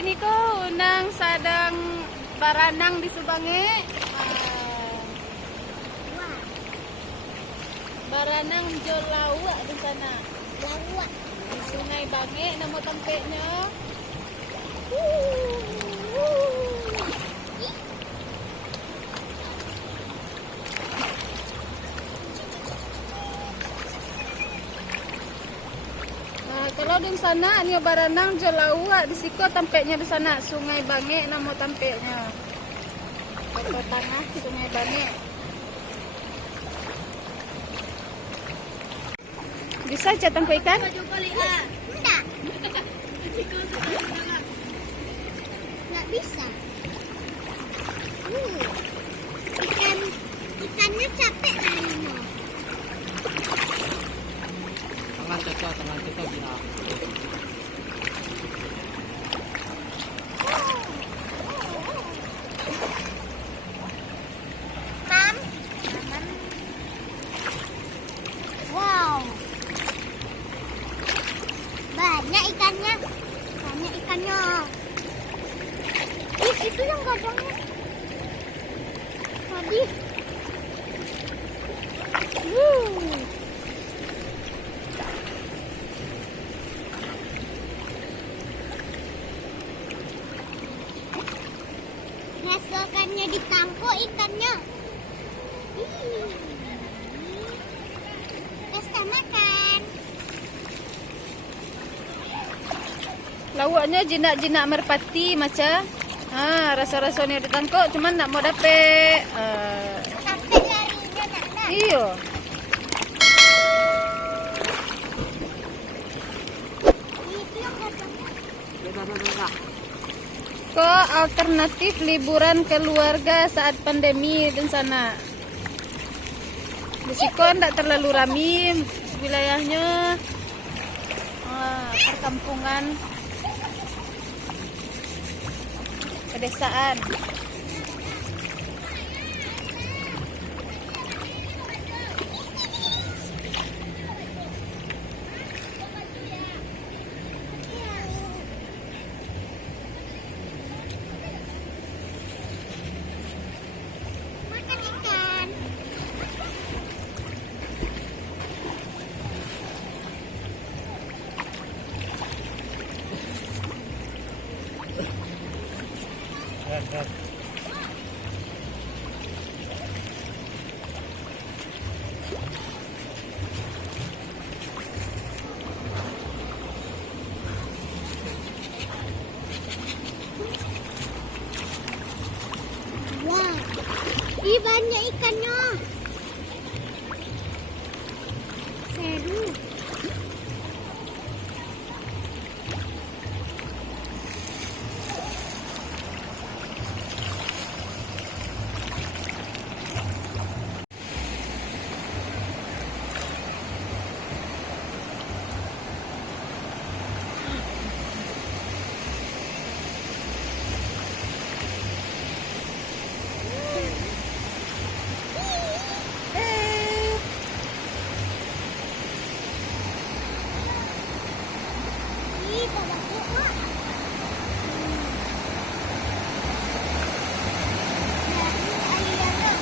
kini ko nang sadang baranang di Subange. Baranang Jolawa di sana. Lawa. Di Sungai Bange namo tempatnya. Kalau di sana ni Baranang Jolawa di siko tempatnya di sana Sungai Bange namo tempatnya. Ke tengah Sungai Bange. Bisa catang ko ikan? Enggak. Enggak bisa. Ikannya capek larinya. tangan cocok gina. Mam. Wow. Banyak ikannya. Banyak ikannya. Ih, itu yang gadangnya. Tadi. Hasilkannya ditangkuk ikannya. Pesta makan. Lawaknya jinak-jinak merpati maca. Rasa-rasanya ditangkuk cuman nak mau dapet. Sampai larinya nak. Iyo. Itu yang gadangnya. Ko alternatif liburan keluarga saat pandemi di sana. Di siko tidak terlalu ramai wilayahnya. Perkampungan, pedesaan. Makan ikan. Wah, ih banyak ikannya. Seru. Ih, bapakku, Mak. Dari ayahnya.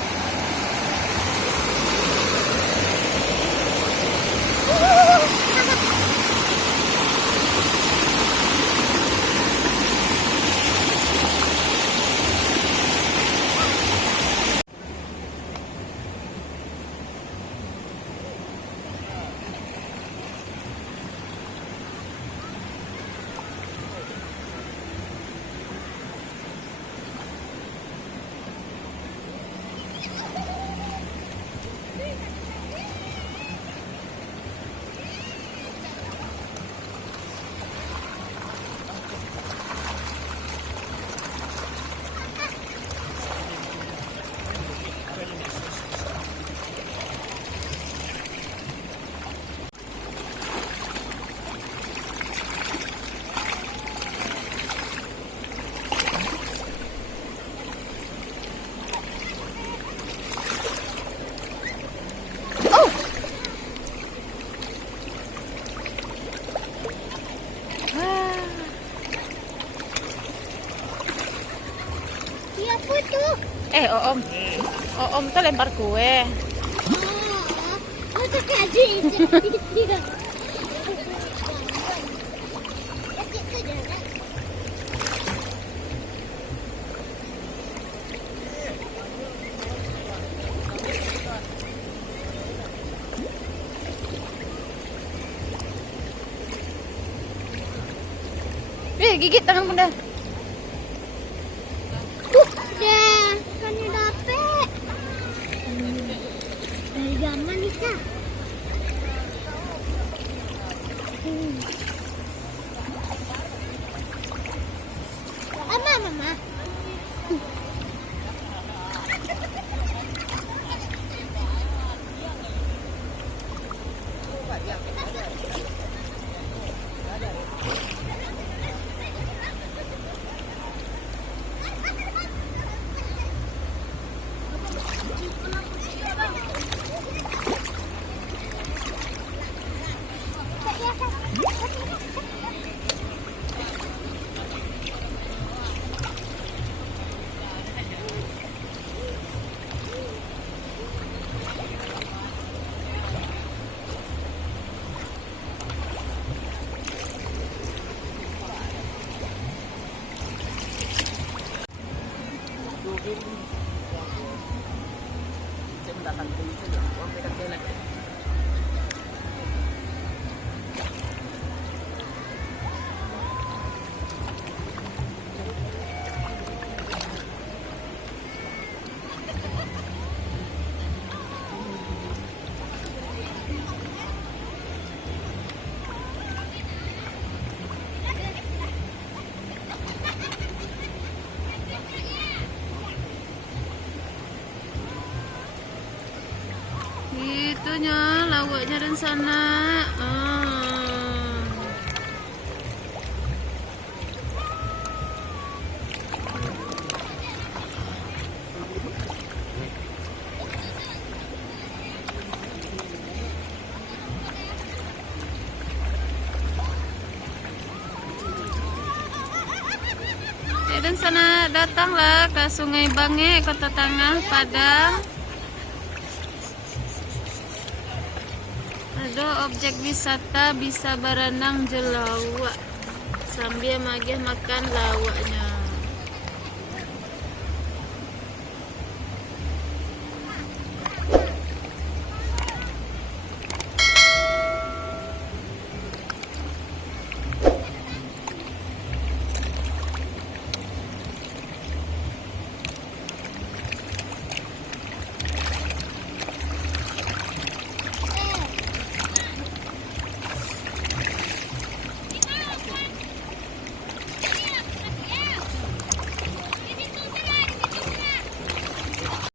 Oom. Oom tuh lempar kue. Oh, tapi aja itu. Gigit tangan bunda. Deh, kan dapet. Dari zaman nih kak. Mama. Itunya lawaknya dan sana. Dan sana datanglah ke Sungai Bange, Kota Tangah, Padang. Ada objek wisata bisa berenang jelawa sambil makan lawaknya.